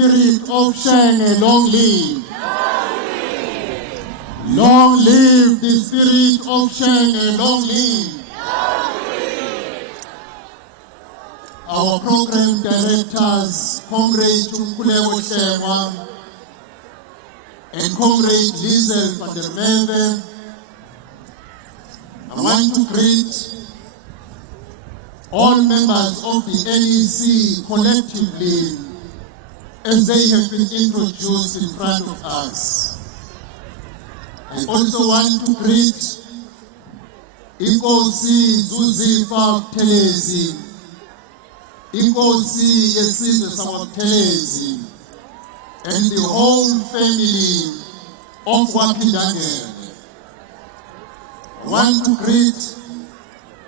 spirit of Shenge, long live. Long live the spirit of Shenge, long live. Our program directors, Comrade Chumkuleko Shengwa and Comrade Lizel van der Merwe, I want to greet all members of the NEC collectively as they have been introduced in front of us. I also want to greet Inkosi Zuzifa Buthelezi, Inkosi Yesizwe Sabuthelezi, and the whole family of Wapidangele. I want to greet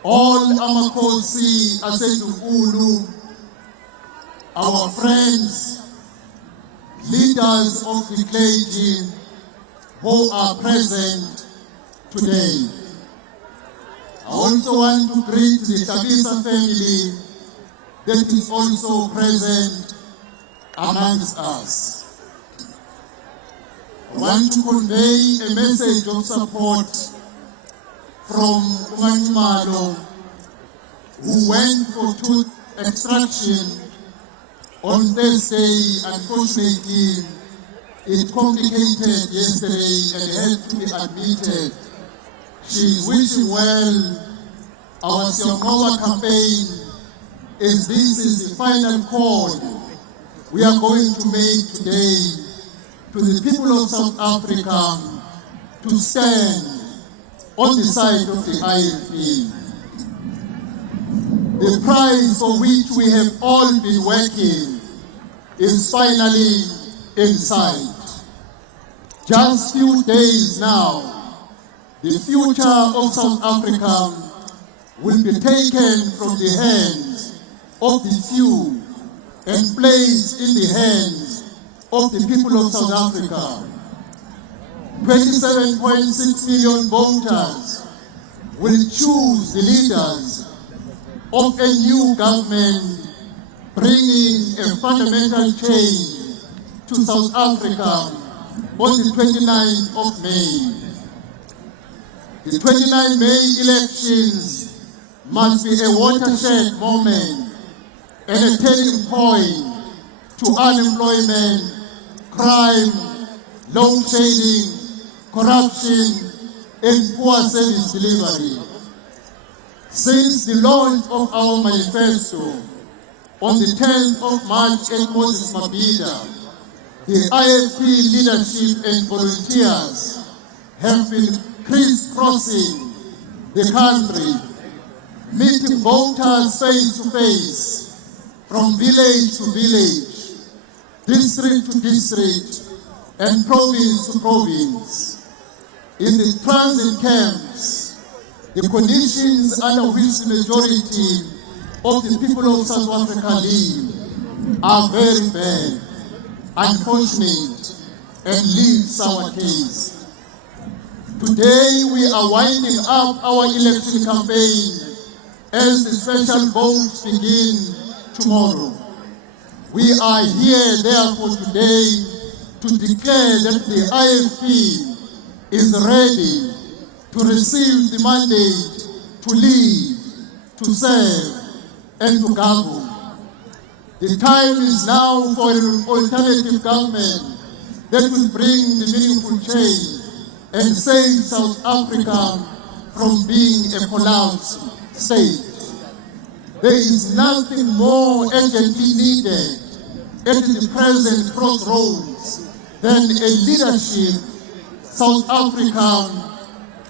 all Amakosi Asedunkulu, our friends, leaders of the clergy who are present today. I also want to greet the Tabisa family that is also present amongst us. I want to convey a message of support from Umanyumalo, who went for tooth extraction on Thursday. Unfortunately, it complicated yesterday and had to be admitted. She is wishing well our Siongqoba campaign, as this is the final call we are going to make today to the people of South Africa to stand on the side of the IFP. The prize for which we have all been working is finally in sight. Just few days now, the future of South Africa will be taken from the hands of the few and placed in the hands of the people of South Africa. 27.6 million voters will choose the leaders of a new government, bringing a fundamental change to South Africa on the 29th of May. The 29 May elections must be a watershed moment and a turning point to unemployment, crime, load shedding, corruption, and poor service delivery. Since the launch of our manifesto on the 10th of March at Moses Mabhida, the IFP leadership and volunteers have been crisscrossing the country, meeting voters face to face, from village to village, district to district, and province to province. In the transit camps, the conditions under which the majority of the people of South Africa live are very bad, unfortunate, and leave sour taste. Today we are winding up our election campaign as the special votes begin tomorrow. We are here therefore today to declare that the IFP is ready to receive the mandate to lead, to serve, and to govern. The time is now for an alternative government that will bring the meaningful change and save South Africa from being a collapsed state. There is nothing more urgently needed at the present crossroads than a leadership South Africa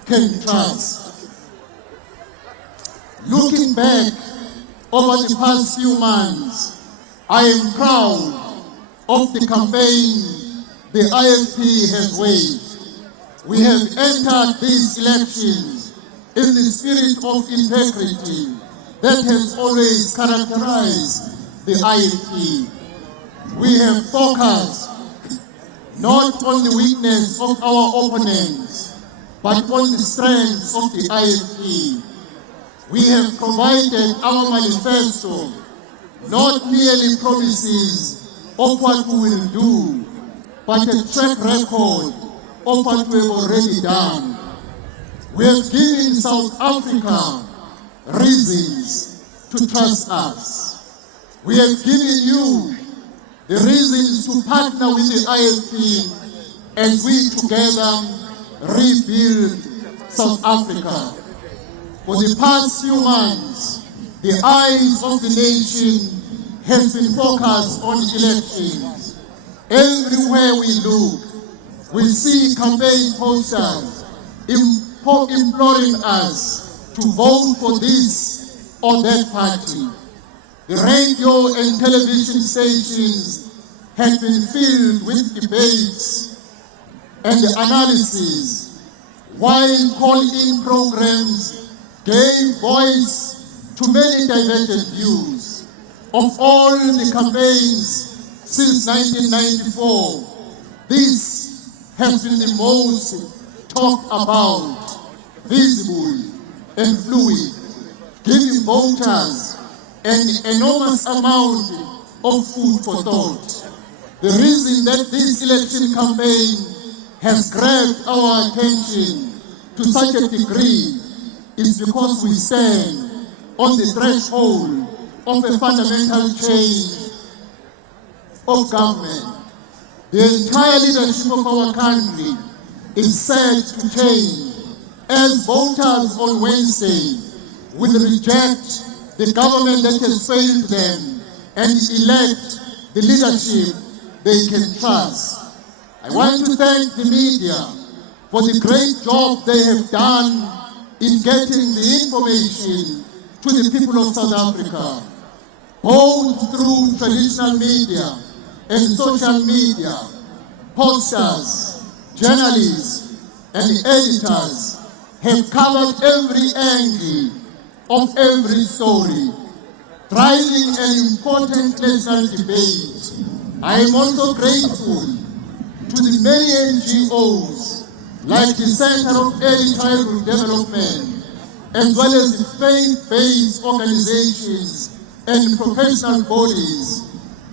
can trust. Looking back over the past few months, I am proud of the campaign the IFP has waged. We have entered these elections in the spirit of integrity that has always characterized the IFP. We have focused not on the weakness of our opponents, but on the strengths of the IFP. We have provided our manifesto not merely promises, of what we will do, but a track record of what we have already done. We have given South Africa reasons to trust us. We have given you the reasons to partner with the IFP and we together rebuild South Africa. For the past few months, the eyes of the nation have been focused on elections. Everywhere we look, we see campaign posters imploring us to vote for this or that party. The radio and television stations have been filled with debates and analysis, while call-in programs gave voice to many divergent views. Of all the campaigns since 1994, this has been the most talked about, visible and fluid, giving voters an enormous amount of food for thought. The reason that this election campaign has grabbed our attention to such a degree is because we stand on the threshold of a fundamental change of government. The entire leadership of our country is set to change as voters on Wednesday will reject the government that has failed them and elect the leadership they can trust. I want to thank the media for the great job they have done in getting the information to the people of South Africa, both through traditional media and social media. Posters, journalists, and editors have covered every angle of every story, driving an important national debate. I am also grateful to the many NGOs like the Center of Early Childhood Development, as well as the faith-based organizations and professional bodies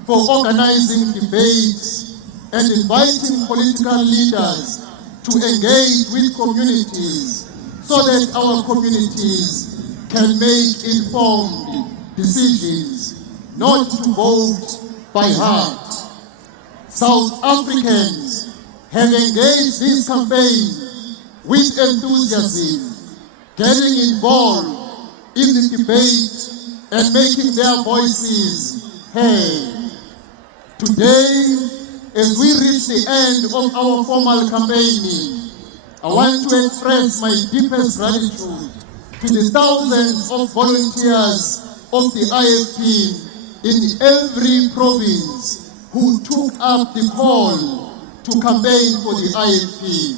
for organizing debates and inviting political leaders to engage with communities so that our communities can make informed decisions, not to vote by heart. South Africans have engaged this campaign with enthusiasm, getting involved in the debate and making their voices heard. Today, as we reach the end of our formal campaigning, I want to express my deepest gratitude to the thousands of volunteers of the IFP in every province who took up the call to campaign for the IFP.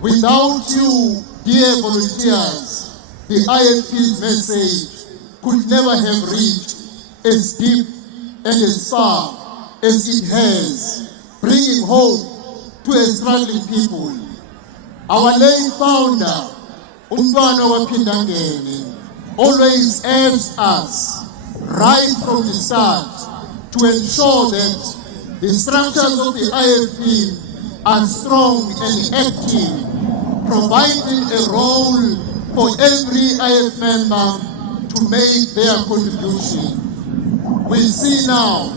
Without you, dear volunteers, the IFP's message could never have reached as deep and as far as it has, bringing hope to a struggling people. Our late founder, Umntwana Waphindangene, always urged us right from the start to ensure that the structures of the IFP are strong and active, providing a role for every IFP member to make their contribution. We see now,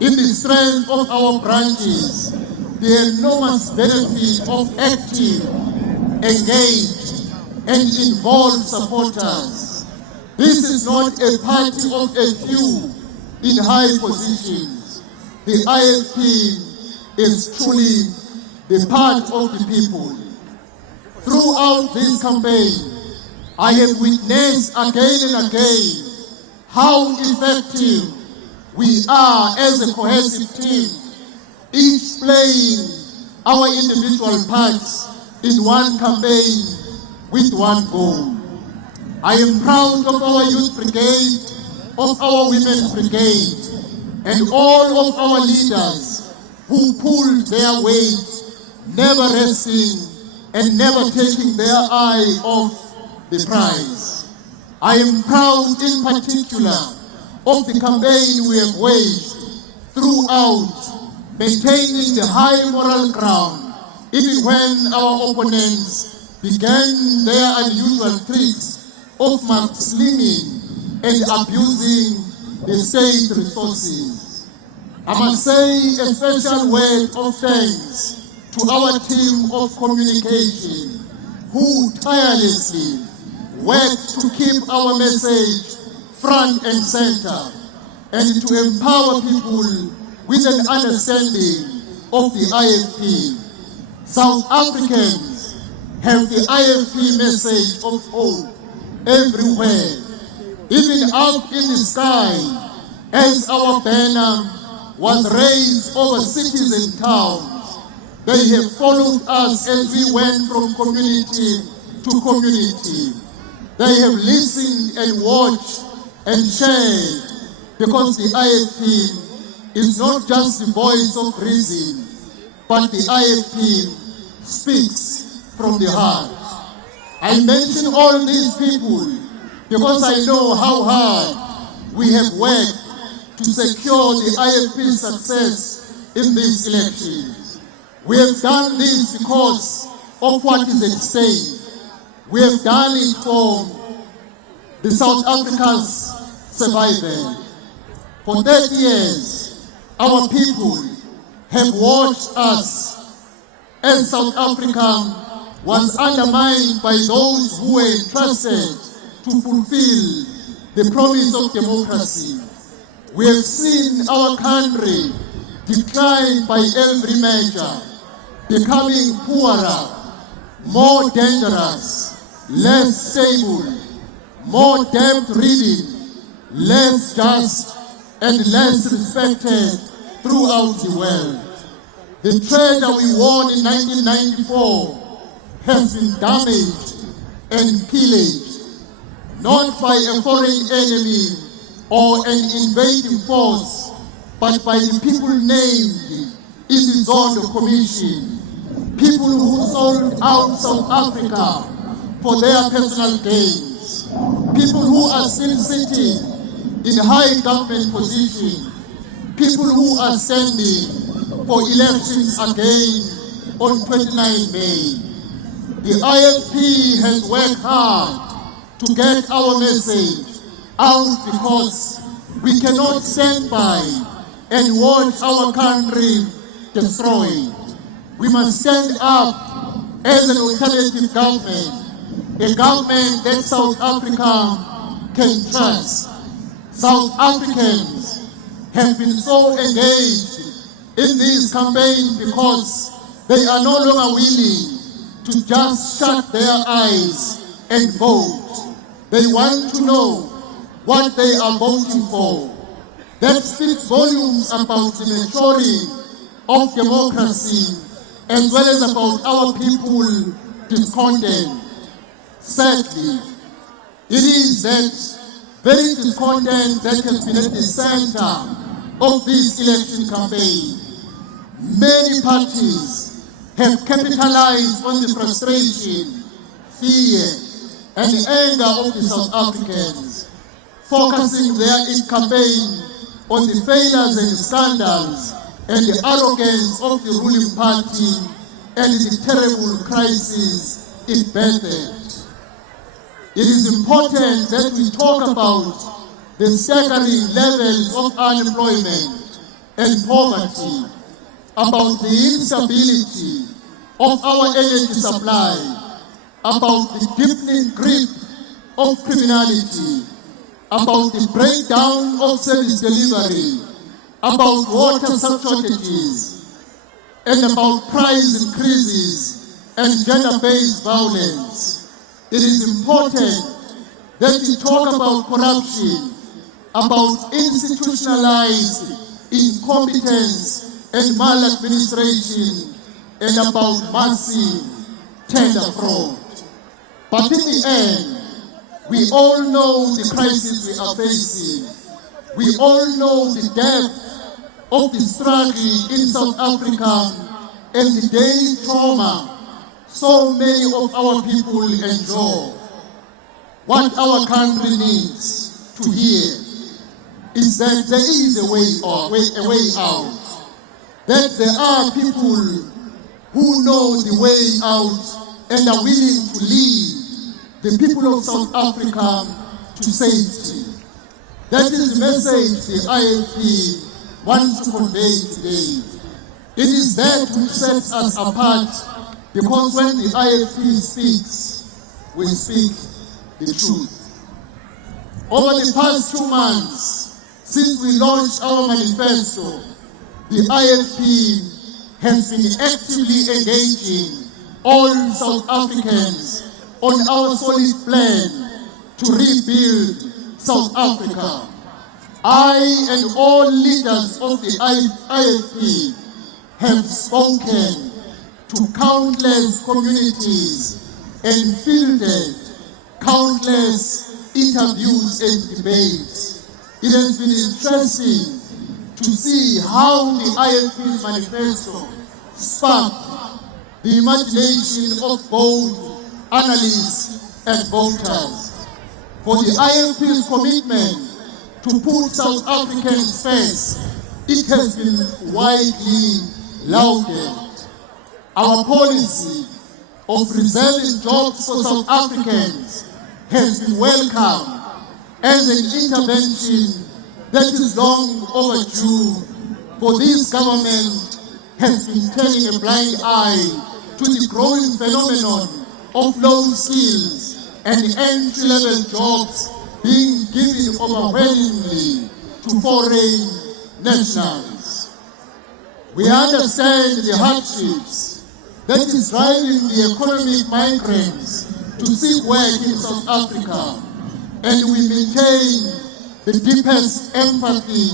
in the strength of our branches, the enormous benefit of active, engaged, and involved supporters. This is not a party of a few in high positions. The IFP is truly the part of the people. Throughout this campaign, I have witnessed again and again how effective we are as a cohesive team, each playing our individual parts in one campaign with one goal. I am proud of our youth brigade, of our women's brigade, and all of our leaders who pulled their weight, never resting and never taking their eye off the prize. I am proud in particular of the campaign we have waged throughout, maintaining the high moral ground, even when our opponents began their unusual tricks of mudslinging and abusing the state resources. I must say a special word of thanks to our team of communication who tirelessly worked to keep our message front and center and to empower people with an understanding of the IFP. South Africans have the IFP message of hope everywhere, even up in the sky, as our banner was raised over cities and towns. They have followed us as we went from community to community. They have listened and watched and shared, because the IFP is not just the voice of reason, but the IFP speaks from the heart. I mention all these people because I know how hard we have worked to secure the IFP's success in this election. We have done this because of what is at stake. We have done it for the South Africa's survival. For 30 years, our people have watched us as South Africa was undermined by those who were entrusted to fulfill the promise of democracy. We have seen our country decline by every measure, becoming poorer, more dangerous, less stable, more debt-ridden, less just, and less respected throughout the world. The treasure we won in 1994 has been damaged and pillaged, not by a foreign enemy or an invading force, but by the people named in the Zondo Commission, people who sold out South Africa for their personal gains, people who are still sitting in high government position, people who are standing for elections again on 29 May. The IFP has worked hard to get our message out, because we cannot stand by and watch our country destroyed. We must stand up as an alternative government, a government that South Africa can trust. South Africans have been so engaged in this campaign because they are no longer willing to just shut their eyes and vote. They want to know what they are voting for. That speaks volumes about the maturing of democracy, as well as about our people discontent. Sadly, it is that very discontent that has been at the center of this election campaign. Many parties have capitalized on the frustration, fear, and anger of the South Africans, focusing their campaign on the failures and scandals and the arrogance of the ruling party and the terrible crisis it birthed. It is important that we talk about the staggering levels of unemployment and poverty, about the instability of our energy supply, about the deepening grip of criminality, about the breakdown of service delivery, about water shortages, and about price increases and gender-based violence. It is important that we talk about corruption, about institutionalized incompetence and maladministration, and about massive tender fraud. But in the end, we all know the crisis we are facing. We all know the depth of the struggle in South Africa and the daily trauma so many of our people endure. What our country needs to hear is that there is a way out. That there are people who know the way out and are willing to lead the people of South Africa to safety. That is the message the IFP wants to convey today. It is that which sets us apart, because when the IFP speaks, we speak the truth. Over the past 2 months, since we launched our manifesto, the IFP has been actively engaging all South Africans on our solid plan to rebuild South Africa. I and all leaders of the IFP have spoken to countless communities and fielded countless interviews and debates. It has been interesting to see how the IFP's manifesto sparked the imagination of both analysts and voters. For the IFP's commitment to put South Africans first, it has been widely lauded. Our policy of reserving jobs for South Africans has been welcomed as an intervention that is long overdue, for this government has been turning a blind eye to the growing phenomenon of low skills and entry-level jobs being given overwhelmingly to foreign nationals. We understand the hardships that is driving the economic migrants to seek work in South Africa, and we maintain the deepest empathy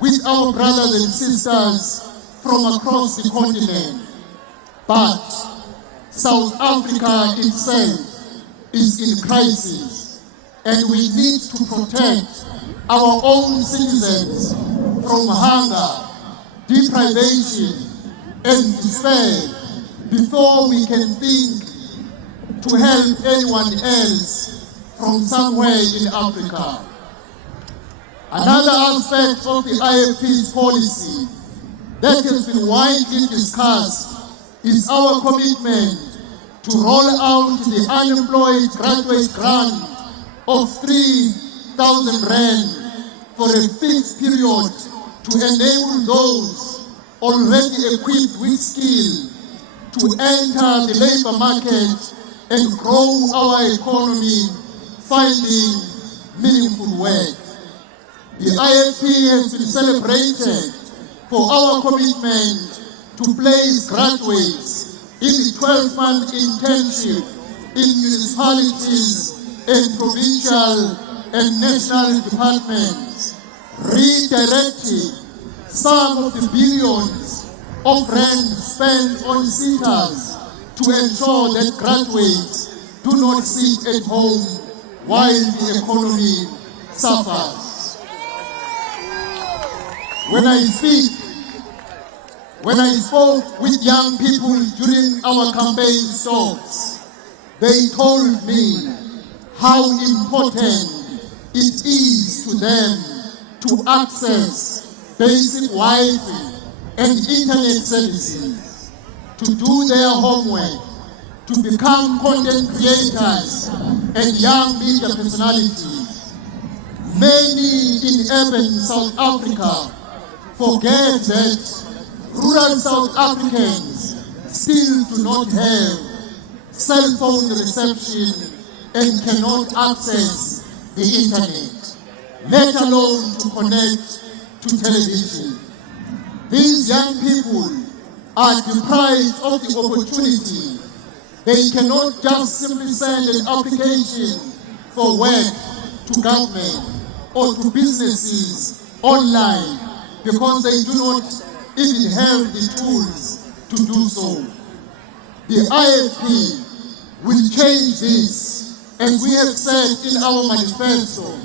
with our brothers and sisters from across the continent. But South Africa itself is in crisis, and we need to protect our own citizens from hunger, deprivation, and despair before we can think to help anyone else from somewhere in Africa. Another aspect of the IFP's policy that has been widely discussed is our commitment to roll out the unemployed graduate grant of 3,000 rand for a fixed period to enable those already equipped with skill to enter the labor market and grow our economy, finding meaningful work. The IFP has been celebrated for our commitment to place graduates in the 12-month internship in municipalities and provincial and national departments, redirecting some of the billions of rand spent on seekers to ensure that graduates do not sit at home while the economy suffers. When I spoke with young people during our campaign stops, they told me how important it is to them to access basic Wi-Fi and internet services, to do their homework, to become content creators and young media personalities. Many in urban South Africa forget that rural South Africans still do not have cell phone reception and cannot access the internet, let alone to connect to television. These young people are deprived of the opportunity. They cannot just simply send an application for work to government or to businesses online because they do not even have the tools to do so. The IFP will change this, and we have said in our manifesto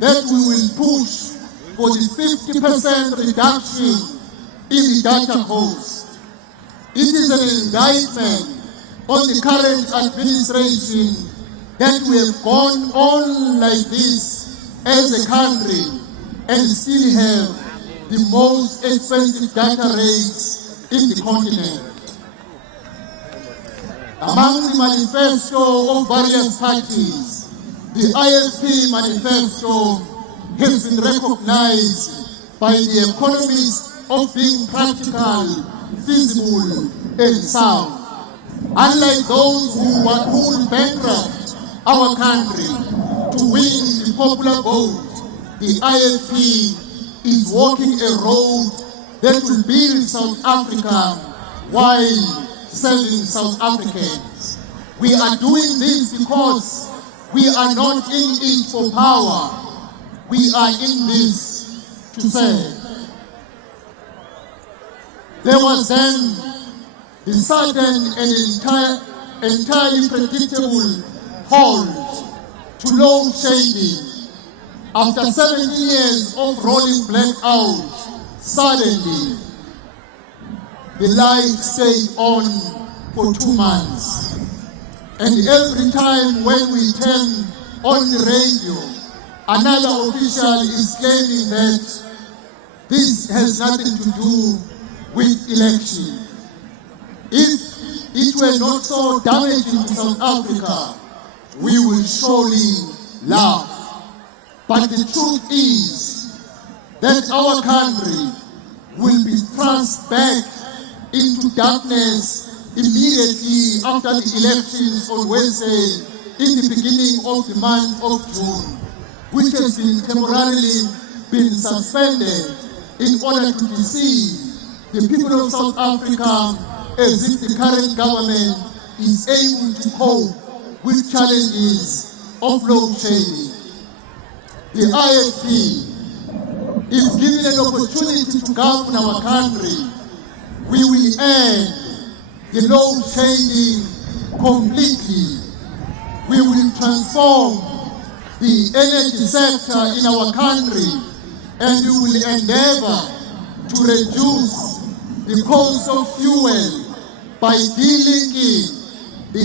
that we will push for the 50% reduction in the data cost. It is an indictment on the current administration that we have gone on like this as a country and still have the most expensive data rates in the continent. Among the manifesto of various parties, the IFP manifesto has been recognized by the economists of being practical, feasible, and sound. Unlike those who would bankrupt our country to win the popular vote, the IFP is walking a road that will build South Africa while serving South Africans. We are doing this because we are not in it for power. We are in this to serve. There was then the sudden and entirely predictable halt to load shedding. After 17 years of rolling blackout, suddenly the lights stayed on for 2 months. And every time when we turn on the radio, another official is claiming that this has nothing to do with election. If it were not so damaging to South Africa, we will surely laugh. But the truth is that our country will be thrust back into darkness immediately after the elections on Wednesday in the beginning of the month of June, which has been temporarily been suspended in order to deceive the people of South Africa as if the current government is able to cope with challenges of load shedding. The IFP, if given an opportunity to govern our country, we will end the load shedding completely. We will transform the energy sector in our country, and we will endeavor to reduce the cost of fuel by delinking the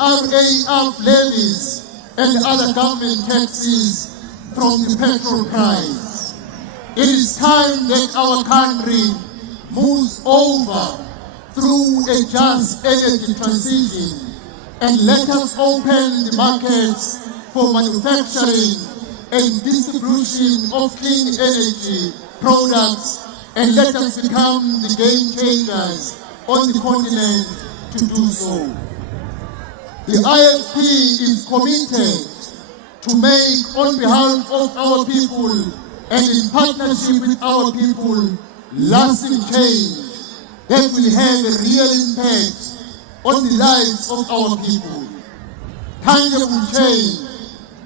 RAF levies and other government taxes from the petrol price. It is time that our country moves over through a just energy transition, and let us open the markets for manufacturing and distribution of clean energy products, and let us become the game changers on the continent to do so. The IFP is committed to make, on behalf of our people and in partnership with our people, lasting change that will have a real impact on the lives of our people. Tangible change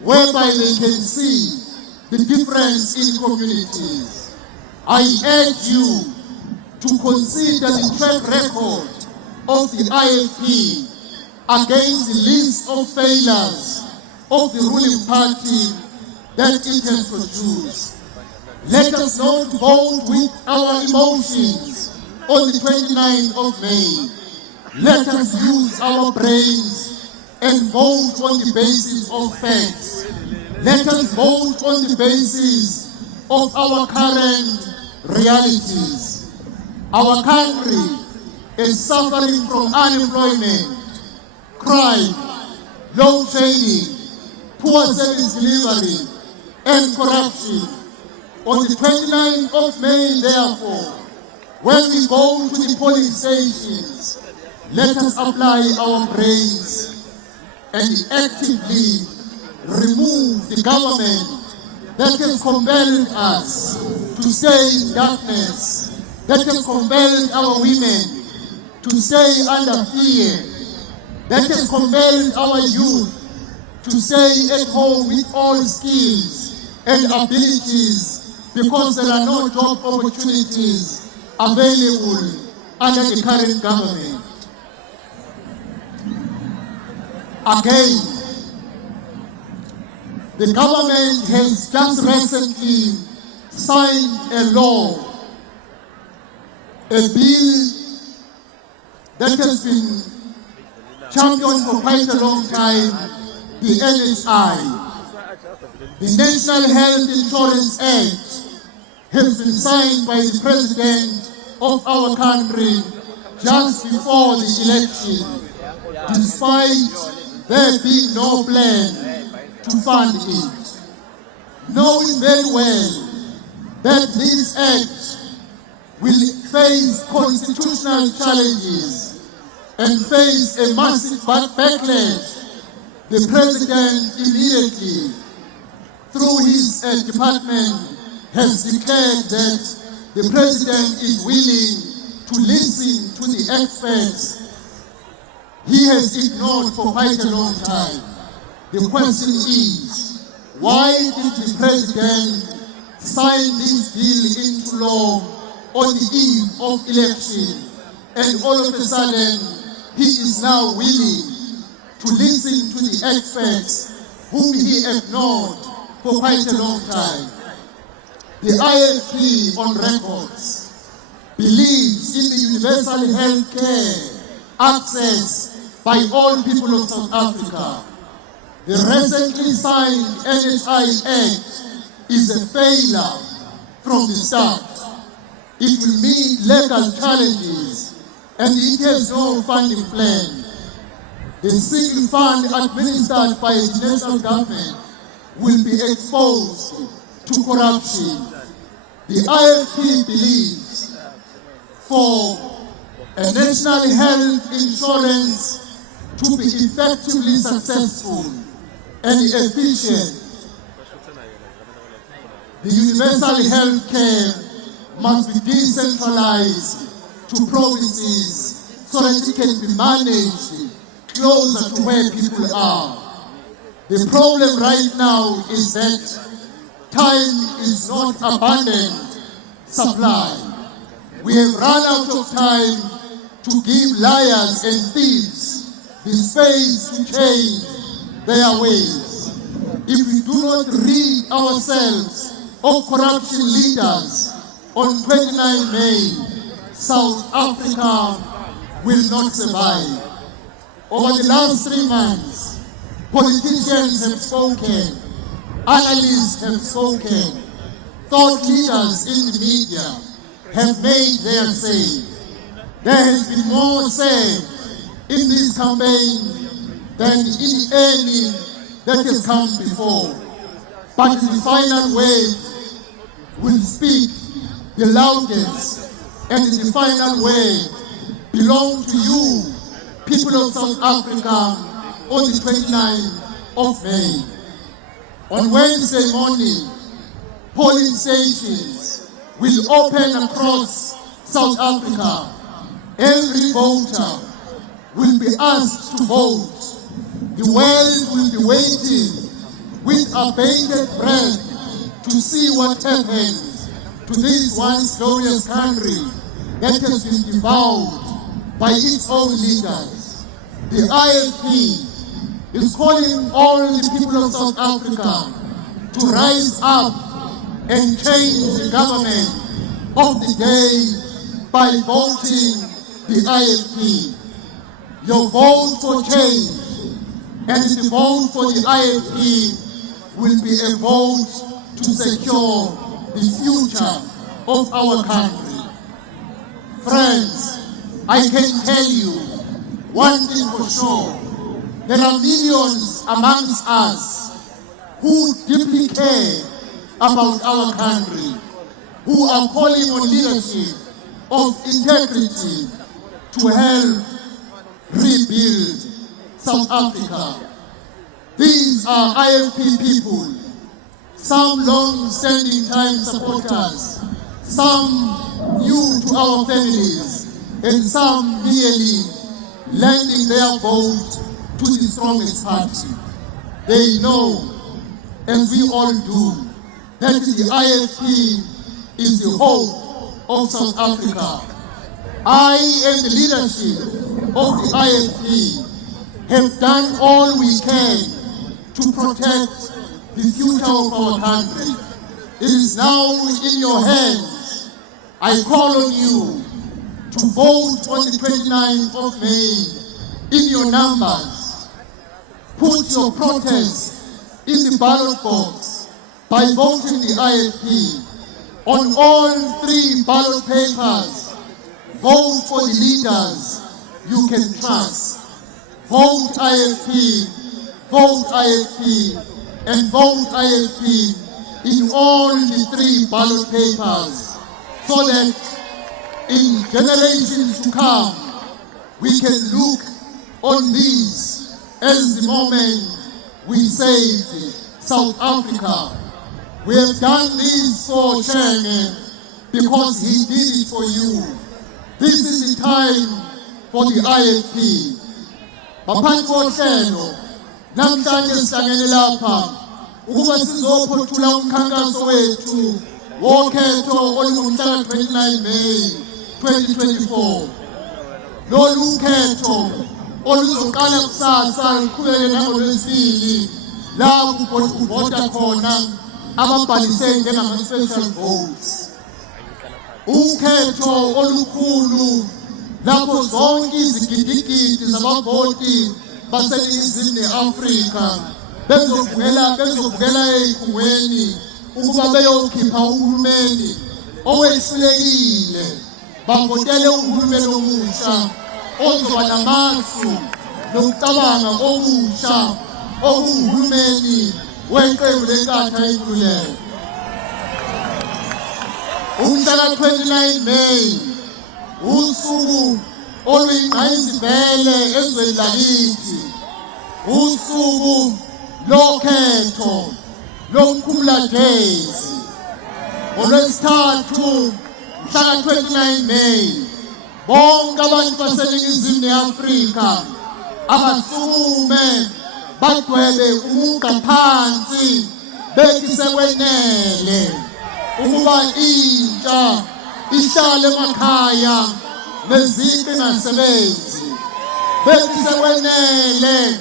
whereby they can see the difference in communities. I urge you to consider the track record of the IFP against the list of failures of the ruling party that it has produced. Let us not vote with our emotions on the 29th of May. Let us use our brains and vote on the basis of facts. Let us vote on the basis of our current realities. Our country is suffering from unemployment, crime, load shedding, poor service delivery, and corruption. On the 29th of May, therefore, when we go to the polling stations, let us apply our brains and actively remove the government that has compelled us to stay in darkness, that has compelled our women to stay under fear, that has compelled our youth to stay at home with all skills and abilities because there are no job opportunities available under the current government. Again, the government has just recently signed a law, a bill that has been championed for quite a long time, the NHI. The National Health Insurance Act has been signed by the President of our country just before the election, despite there being no plan to fund it. Knowing very well that this act will face constitutional challenges and face a massive backlash, the President immediately, through his department, has declared that the President is willing to listen to the experts he has ignored for quite a long time. The question is, why did the President sign this bill into law on the eve of election, and all of a sudden he is now willing to listen to the experts whom he ignored for quite a long time? The IFP on records believes in the universal health care access by all people of South Africa. The recently signed NHI Act is a failure from the start. It will meet legal challenges and it has no funding plan. The single fund administered by the national government will be exposed to corruption. The IFP believes for a national health insurance to be effectively successful and efficient, the universal health care must be decentralized to provinces so that it can be managed closer to where people are. The problem right now is that time is not abundant supply. We have run out of time to give liars and thieves the space to change their ways. If we do not rid ourselves of corruption leaders on 29 May, South Africa will not survive. Over the last 3 months, politicians have spoken, analysts have spoken, thought leaders in the media have made their say. There has been more said in this campaign than in any that has come before. But the final word will speak the loudest, and the final word belongs to you, people of South Africa, on the 29th of May. On Wednesday morning, polling stations will open across South Africa. Every voter will be asked to vote. The world will be waiting with abated breath to see what happens to this once glorious country that has been devoured by its own leaders. The IFP is calling all the people of South Africa to rise up and change the government of the day by voting the IFP. Your vote for change and the vote for the IFP will be a vote to secure the future of our country. Friends, I can tell you one thing for sure. There are millions amongst us who deeply care about our country, who are calling on leadership of integrity to help rebuild South Africa. These are IFP people, some long-standing time supporters, some new to our families, and some merely lending their vote to the strongest party. They know, as we all do, that the IFP is the hope of South Africa. I and the leadership of the IFP have done all we can to protect the future of our country. It is now in your hands. I call on you to vote on the 29th of May in your numbers. Put your protest in the ballot box by voting the IFP on all 3 ballot papers. Vote for the leaders you can trust. Vote IFP, vote IFP, and vote IFP in all the 3 ballot papers, so that in generations to come, we can look on these as the moment we saved South Africa. We have done this for Chairman because he did it for you. This is the time for the IFP. Baphansi kohlelo, namhlanje sihlangene lapha ukuba sizophothula umkhankaso wethu wokhetho olungumhla 29 May 2024. Lolu khetho oluzoqala kusasa luqhubeke nangoLwesibili la kuvota khona ababhalise njengama-special votes. Ukhetho olukhulu lapho zonke izigidigidi zabavoti baseNingizimu ne-Afrika bezovukela ey'khungweni ukuba beyokhipha uhulumeni owehlulekile, bavotele uhulumeni omusha ozoba namasu nokucabanga okusha okuwuhulumeni weqembu lenkatha yenkululeko. Umhla 29 May usuku oluyingqayizivele ezweni lakithi, usuku lokhetho lomkhumulajezi. ngoLwesithathu mhla 29 May bonke abantu baseNingizimu ne-Afrika abasukume badwebe umugqa phansi bethi sekwenele ukuba intsha ihlale emakhaya neziqu ingasebenzi. Bethi sekwenele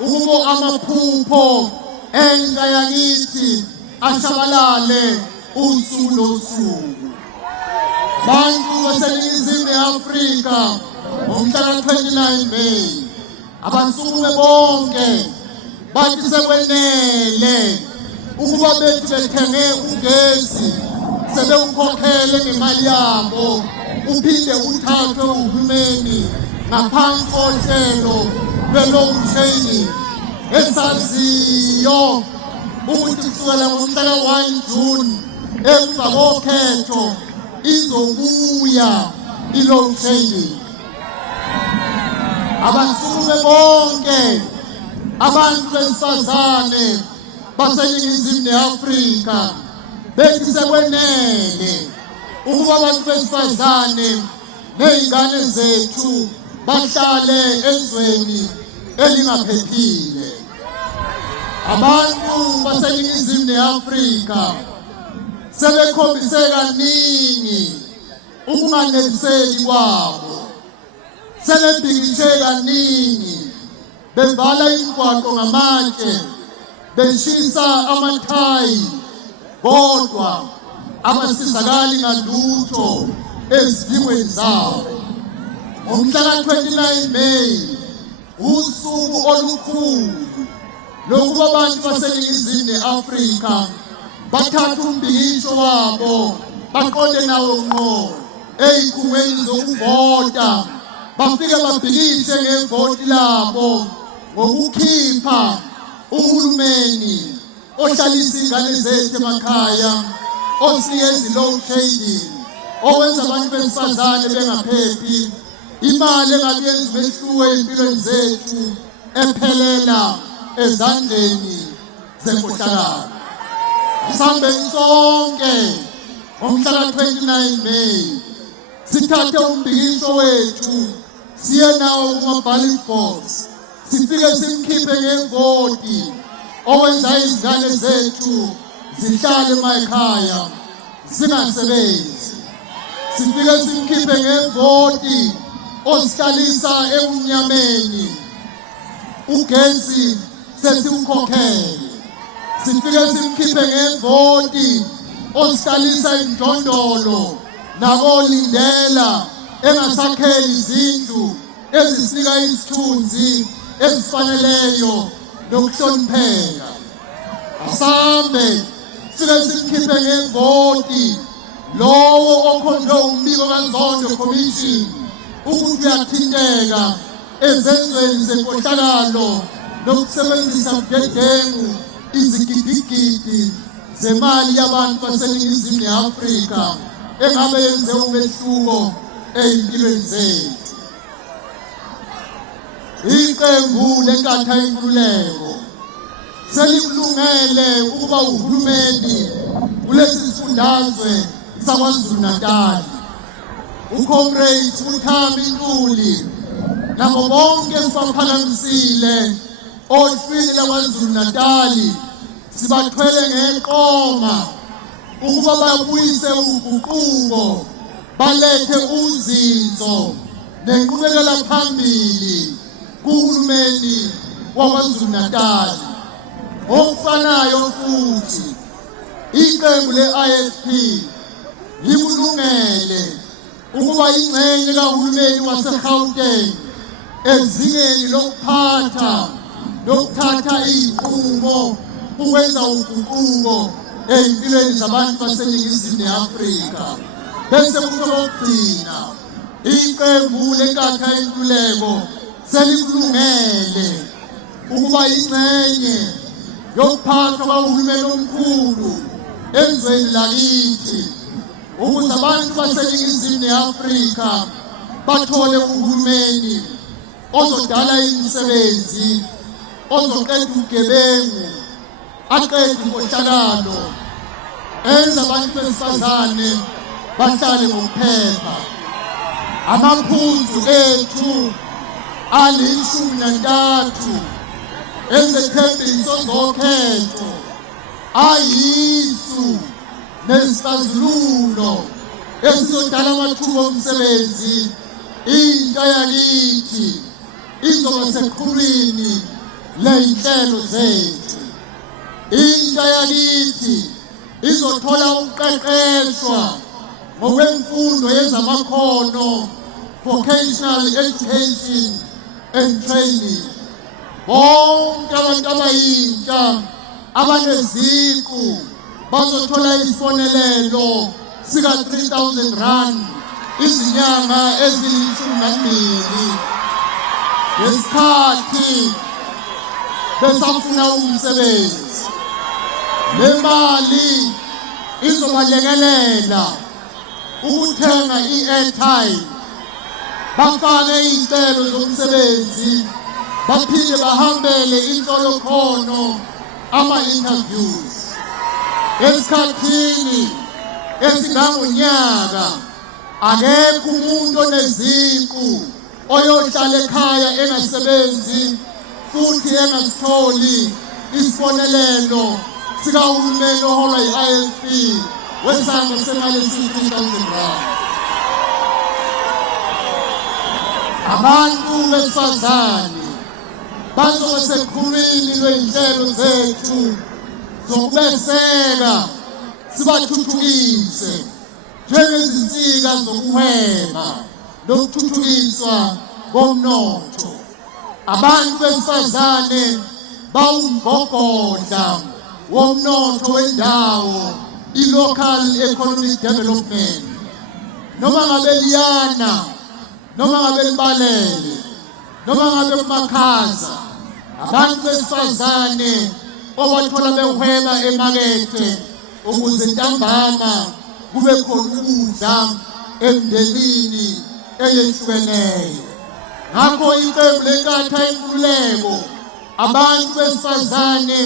ukuba amaphupho entsha yakithi ashabalale usuku nosuku. Bantu baseNingizimu ne-Afrika ngomhla 29 May abasukume bonke bathi sekwenele ukuba bethi bethenge ugesi sebewukhokhele ngemali yabo uphinde uthathwe uhulumeni ngaphansi kohlelo lwe-load shedding esaziyo ukuthi kusukela ngomhla 1 June emva kokhetho izobuya i-load shedding. Abasukume bonke abantu besifazane baseNingizimu ne-Afrika bethi sekwenele ukuba abantu besifazane ney'ngane zethu bahlale ezweni elingaphephile. Abantu baseNingizimu ne-Afrika sebekhombise kaningi ukunganeliseki kwabo, sebebhikishe kaningi bevala imigwaqo ngamatshe, beshisa amathayi, kodwa abasizakali ngalutho ezidingweni zabo. Ngomhla 29 May usuku olukhulu lokuba abantu baseNingizimu ne-Afrika bathatha umbhikisho wabo baqonde nawo ngqo ey'khungweni zokuvota, bafike babhikishe ngevoti labo ngokukhipha uhulumeni ohlalisa izingane zethu emakhaya, osinikeza i-load shedding, owenza abantu besifazane bengaphephi, imali engabe yenza umehluko ey'mpilweni zethu ephelela ezandleni zenkohlakalo. Asihambeni sonke ngomhla 29 May sithathe umbhikisho wethu siye nawo kuma-ballot box, sifike simkhiphe ngevoti owenza izingane zethu zihlale emakhaya zingasebenzi. Sifike simkhiphe ngevoti osihlalisa ebumnyameni, ugesi sesiwukhokhele. Sifike simkhiphe ngevoti osihlalisa emjondolo nakolindela engasakheli izindlu ezisinika isithunzi esifaneleyo nokuhlonipheka. Asambe sike sikhiphe ngevoti lowo okhonjwe umbiko kaZondo Commission ukuthi uyathinteka ezenzweni zenkohlakalo nokusebenzisa budedengu izigidigidi zemali yabantu baseNingizimu Afrika engabe yenze umehluko ezimpilweni zethu. Iqembu lenkatha yenkululeko selikulungele ukuba uhulumeni kulesi sifundazwe saKwaZulu Natal. Ucomrade uThambi Ntuli nabo bonke sibaphakamisile ohlwini laKwaZulu Natal sibathwele ngeqoma ukuba babuyise uguquko balethe uzinzo nenqubekela phambili kuhulumeni waKwaZulu Natal. Okufanayo futhi iqembu le-IFP likulungele ukuba ingxenye kahulumeni waseGauteng ezingeni lokuphatha lokuthatha izinqumo ukwenza uguquko ezimpilweni zabantu baseNingizimu Afrika. Bese kuzogcina iqembu lenkatha yenkululeko selikulungele ukuba ingxenye yokuphathwa kwahulumeni omkhulu ezweni lakithi ukuze abantu baseNingizimu Afrika bathole uhulumeni ozodala imisebenzi, ozoqeda ubugebengu, aqede inkohlakalo, enza abantu besifazane bahlale ngokuphepha. Amaphuzu ethu ali-13 ezethembiso zokhetho ayisu nesixazululo esizodala amathuba omsebenzi. Intsha yakithi izoba seqhulwini ley'nhlelo zethu. Intsha yakithi izothola ukuqeqeshwa ngokwemfundo yezamakhono, vocational education and training. Bonke abantu abayintsha abaneziqu bazothola isibonelelo sika 3,000 rand izinyanga eziyishumi ngesikhathi besafuna umsebenzi. Le mali izobalekelela ukuthenga i-airtime, bafake izicelo zomsebenzi, baphinde bahambele inhlolokhono ama-interviews. Esikhathini esingangonyaka akekho umuntu oneziqu oyohlala ekhaya engasebenzi futhi engasitholi isibonelelo sikahulumeni oholwa yi-IFP wesamba semali esi-3,000 rand. Abantu besifazane bazoba seqhulwini lwey'nhlelo zethu zokubeseka sibathuthukise njengezinsika zokuhweba nokuthuthukiswa komnotho. Abantu besifazane bawumgogodla womnotho wendawo, i-local economic development. Noma ngabe liyana, noma ngabe libalele, noma ngabe kumakhaza, abantu besifazane obathola behweba emakethe ukuze ntambama kube khona ukudla emndenini eyehlukeneyo. Ngakho iqembu lenkatha yenkululeko, abantu besifazane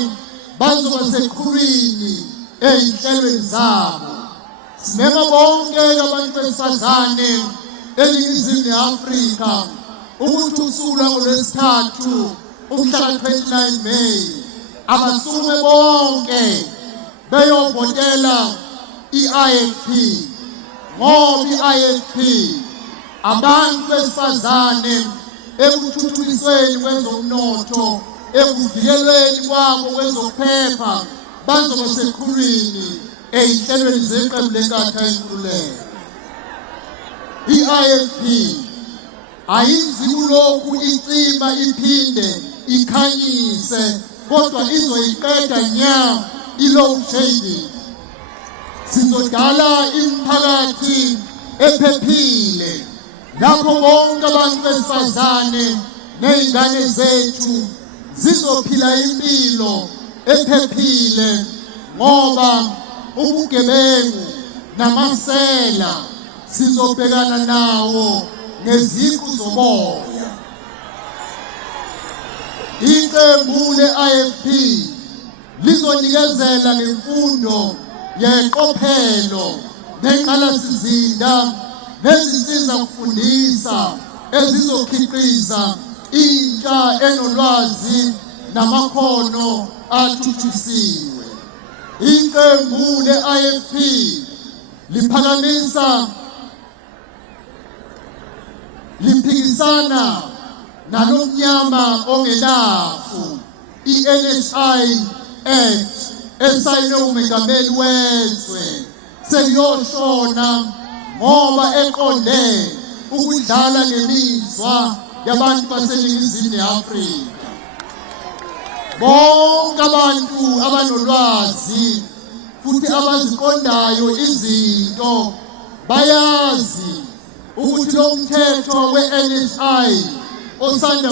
bazoba seqhulwini ey'nhlelweni zabo. Simema bonke abantu besifazane eNingizimu Afrika ukuthi usuku lwangolwesithathu umhla 29 May abasume bonke beyovotela i-IFP, ngoba i-IFP abantu besifazane ekuthuthukisweni kwezomnotho, ekuvikelweni kwabo kwezokuphepha bazoba seqhulwini ey'nhlelweni zeqembu lenkatha yenkululeko. I-IFP ayenzi kulokhu icima iphinde ikhanyise, kodwa izoyiqeda nya i-load shedding Sizodala imiphakathi ephephile lapho bonke abantu besifazane nezingane zethu zizophila impilo ephephile ngoba ubugebengu namasela sizobhekana nawo ngeziqu zomoya. Iqembu le-IFP lizonikezela ngemfundo yeqophelo nenqalasizinda nezinsiza kufundisa ezizokhiqiza intsha enolwazi namakhono athuthukisiwe. Iqembu le-IFP liphikisana nalomnyama ongenafu i-NHI Act esayinwe umengameli wezwe sekuyoshona ngoba eqonde ukudlala ngemizwa yabantu baseNingizimu Afrika. Bonke abantu abanolwazi futhi abaziqondayo izinto bayazi ukuthi lo mthetho we-NHI osanda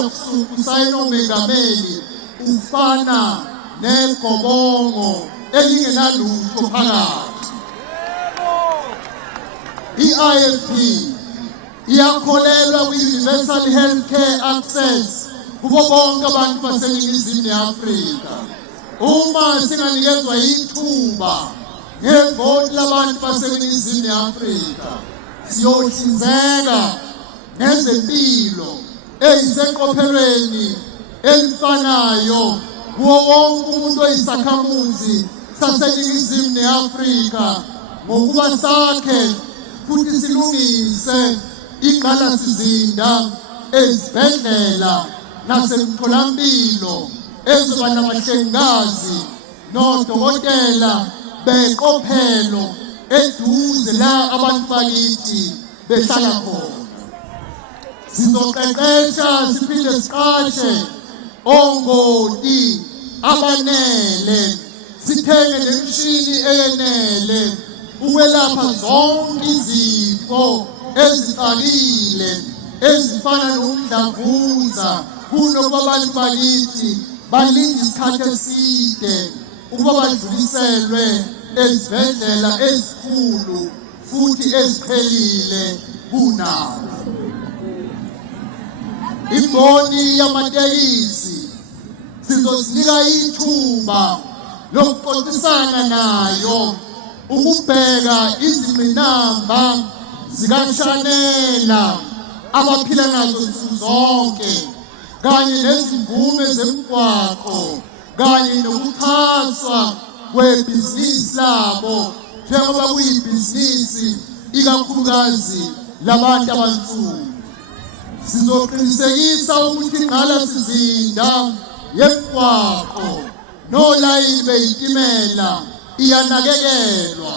kusayinwa umengameli ufana negobongo elingenalutho phakathi. I-IFP iyakholelwa kwi-universal healthcare access kubo bonke abantu baseNingizimu Afrika. Uma singanikezwa ithuba ngevoti labantu baseNingizimu Afrika, siyohlinzeka ngezempilo eziseqophelweni elifanayo kuwo wonke umuntu oyisakhamuzi saseNingizimu Afrika ngokuba sakhe futhi silungise ingqalasizinda ezibhedlela nasemtholampilo ezoba nabahlengikazi nodokotela beqophelo eduze la abantu bakithi behlala khona. Sizoqeqesha siphinde siqashe ongoti abanele, sithenge nemishini eyenele ukwelapha zonke izifo ezixakile ezifana nomdlavuza kunokuba abantu bakithi balinde isikhathi eside ukuba badluliselwe ezibhedlela ezikhulu futhi eziqhelile kunawo. Imboni yamatekisi sizozinika ithuba lokuxoxisana nayo ukubheka izingqinamba zikaShanela abaphila nazo nsuku zonke kanye nezimvume zemigwaqo kanye nokuxhaswa kwebhizinisi labo njengoba kuyibhizinisi ikakhulukazi labantu abansundu. Sizoqinisekisa ukuthi ingqalasizinda yemigwaqo nolayini beyitimela iyanakekelwa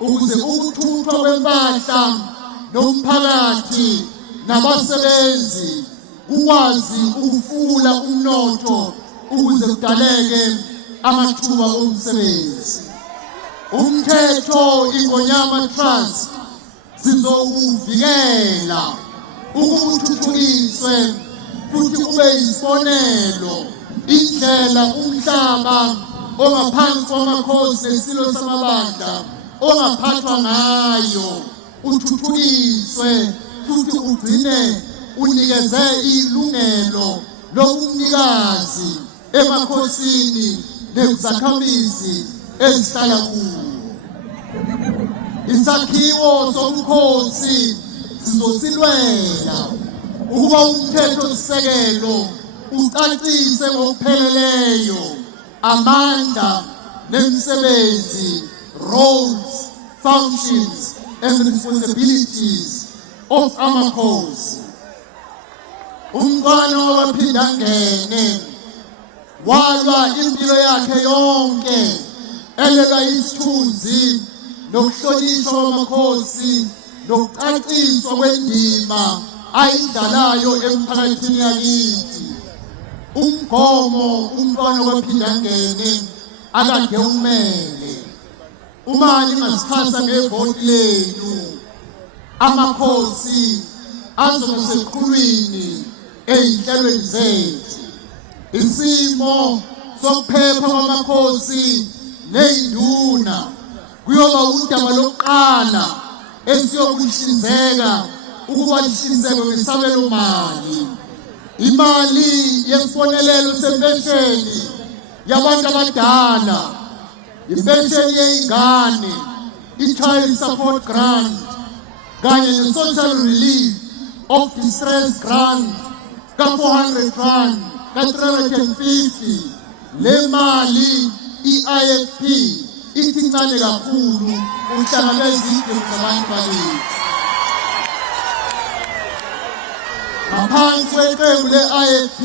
ukuze ukuthuthwa kwempahla nomphakathi nabasebenzi ukwazi ukufula umnotho ukuze kudaleke amathuba omsebenzi. Umthetho Ingonyama Trust sizowuvikela ukuthuthukiswe futhi ube yisibonelo indlela umhlaba ongaphansi kwamakhosi esilo samabandla ongaphathwa ngayo uthuthukiswe futhi ugcine unikeze ilungelo lobunikazi emakhosini nezakhamisi ezihlala kuwo. Isakhiwo sobukhosi sizosilwela ukuba umthetho sisekelo ucacise ngokupheleleyo amandla nemisebenzi, roles, functions and responsibilities of amakhosi. Umntwana wabaphindangene walwa impilo yakhe yonke elela isithunzi nokuhlonishwa kwamakhosi nokucaciswa kwendima ayidlalayo emphakathini yakithi. Umgomo umntwana wabaphindangene akade umele uma ningasikhasa ngevoti lenu amakhosi azobe seqhulwini ey'nhlelweni zethu. Isimo sokuphepha kwamakhosi ney'nduna kuyoba udaba lokuqala esiyokuhlinzeka ukuba lihlinzekwe ngesabelomali. Imali yesibonelelo sempesheni yabantu abadala, impesheni yey'ngane, i-child support grant, kanye ne-social relief of distress grant ka-400 rand, ka-350. Le mali i-IFP ithi incane kakhulu ukuhlangabeza izidingo zabantu bakithi. Ngaphansi kweqembu le-IFP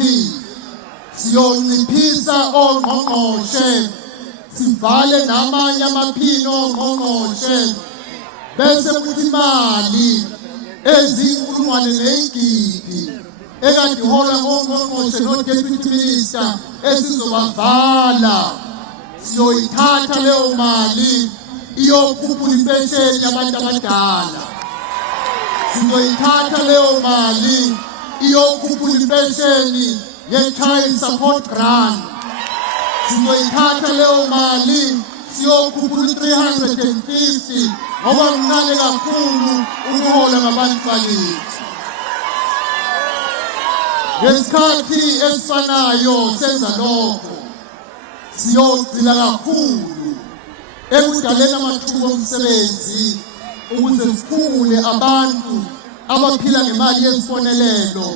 siyonciphisa ongqongqoshe, sivale namanye amaphini ongqongqoshe, bese kuthi imali ezinkulungwane ney'gidi ekade iholwa ngongqongqoshe no-deputy minister esizobavala, siyoyithatha leyo mali iyokhuphula impesheni yabantu abadala. Sizoyithatha leyo mali iyokhuphula impesheni ye-child support grant. Sizoyithatha leyo mali siyokhuphula 350 ngoba kuncane kakhulu ukuhola ngabantu bakithi. Ngesikhathi esifanayo senza lokho, siyogxila kakhulu ekudaleni amathuba omsebenzi ukuze siphungule abantu abaphila ngemali yesibonelelo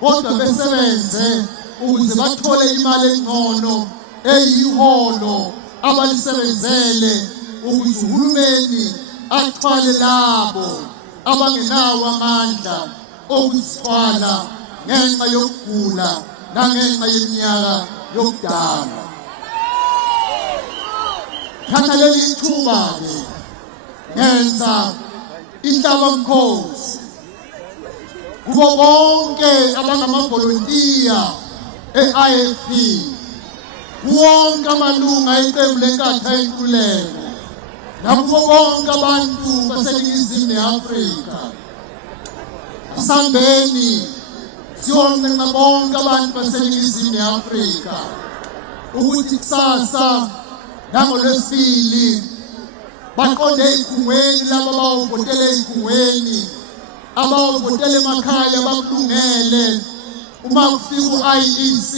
kodwa besebenze ukuze bathole imali engcono eyiholo abalisebenzele ukuze uhulumeni athwale labo abangenawo amandla okuzithwala ngenxa yokugula nangenxa yeminyaka yokudala. Thatha leli thuba-ke ngenza inhlabamkhosi kubo bonke abangamavolontiya e-IFP, wonke amalunga eqembu lenkatha yenkululeko, nakubo bonke abantu baseNingizimu ne-Afrika. Sambeni siyoncenga bonke abantu baseNingizimu ne-Afrika ukuthi kusasa nangoLwesibili baqonde ey'khungweni laba abawuvotela ey'khungweni, abawuvotela emakhaya bakulungele. Uma kufika u-IEC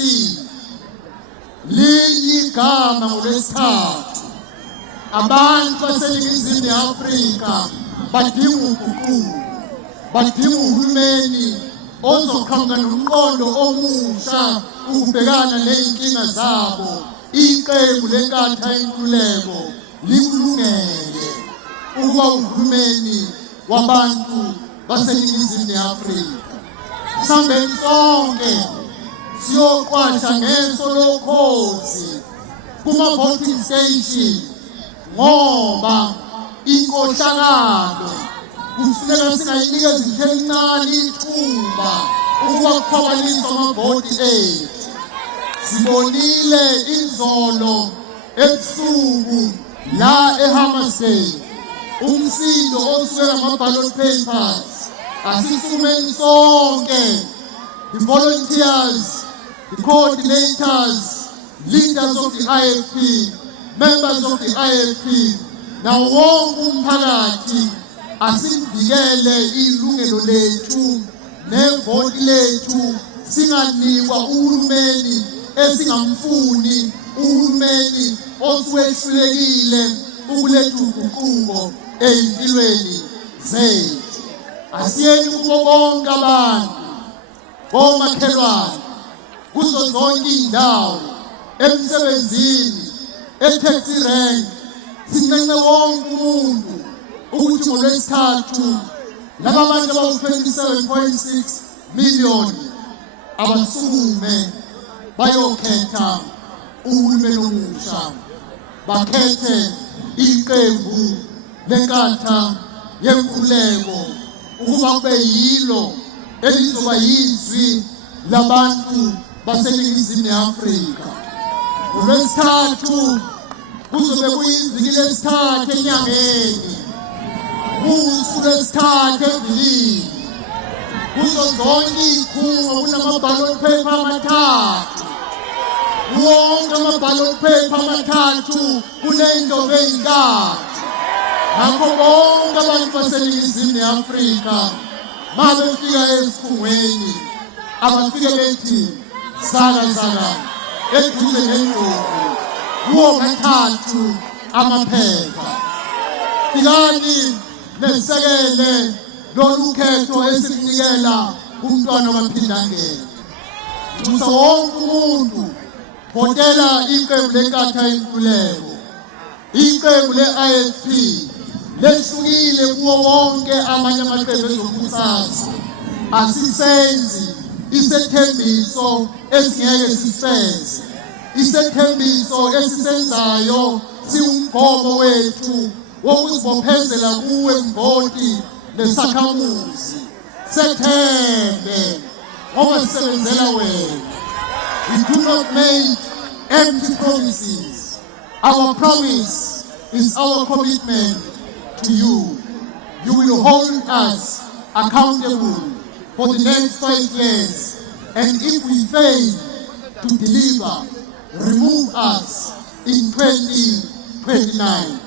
linye igama ngoLwesithathu. Abantu baseNingizimu ne-Afrika badinga uguquko, badinga uhulumeni ozoqhamuka nomqondo omusha ukubhekana ney'nkinga zabo. Iqembu lenkatha yenkululeko likulungele ukuba uhulumeni wabantu baseNingizimu ne-Afrika. Sambeni sonke siyoqwasha ngeso lokhozi kuma-voting station ngoba inkohlakalo kufuneka singayinikeza nje elincane ithuba ukuba kukhwabaniswa amavoti ethu. Sibonile izolo ebusuku la eHammersdale umsindo osuke ngama-ballot papers. Asisumeni sonke, the volunteers, the coordinators, leaders of the IFP, members of the IFP, nawo wonke umphakathi asivikele ilungelo lethu nevoti lethu, singanikwa uhulumeni esingamfuni, uhulumeni osuwehlulekile ukuletha uguquko ey'mpilweni zethu. Asiyeni kubo bonke abantu, bomakhelwane, kuzo zonke iy'ndawo, emsebenzini, e-taxi rank, sincence wonke umuntu ukuthi ngoLwesithathu laba bantu abawu-27.6 million abasukume bayokhetha uhulumeni omusha, bakhethe iqembu lenkatha yenkululeko ukuba kube yilo elizoba yizwi labantu baseNingizimu ne-Afrika. ngoLwesithathu kuzobe kuyiviki lesithathu enyangeni, kuwusuku lwesithathu evilini, kuzo zonke iy'khungo kunama-ballot paper amathathu, wonke ama-ballot paper amathathu kuney'ndobo ey'ntathu. Ngakho bonke abantu baseNingizimu ye-Afrika ma befika esikhungweni abafike bethi saka eduze nendlovu kuwo mathathu amaphepha. Fikani nesekele lolu khetho esikunikela umntwana waphindangene. Nxusa wonke umuntu votela iqembu lenkatha yenkululeko, iqembu le-IFP lehlukile kuwo wonke amanye amaqembu ezombusazwe. Asisenzi isethembiso esingeke siseze, isethembiso esisenzayo siwumgomo wethu wokuzibophezela kuwe mvoti nesakhamuzi. Sethembe ngoba sisebenzela wena. We do not make empty promises. Our promise is our commitment to you. You will hold us accountable for the next 5 years, and if we fail to deliver, remove us in 2029.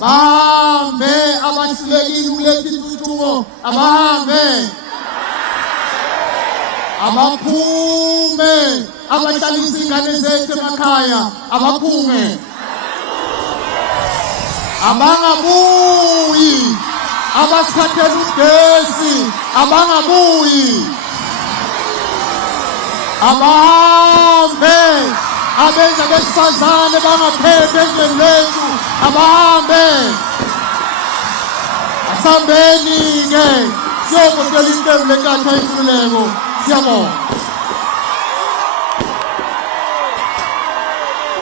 Abahambe abahlulekile ukuletha intuthuko, abahambe. Abaphume abahlalisa ingane zethu emakhaya, abaphume. Abangabuyi abasithathela ugesi, abangabuyi. Abahambe abenza besifazane bangaphephi endlini lethu, abahambe. Asambeni-ke siyovotela iqembu lenkatha yenkululeko. Siyabonga.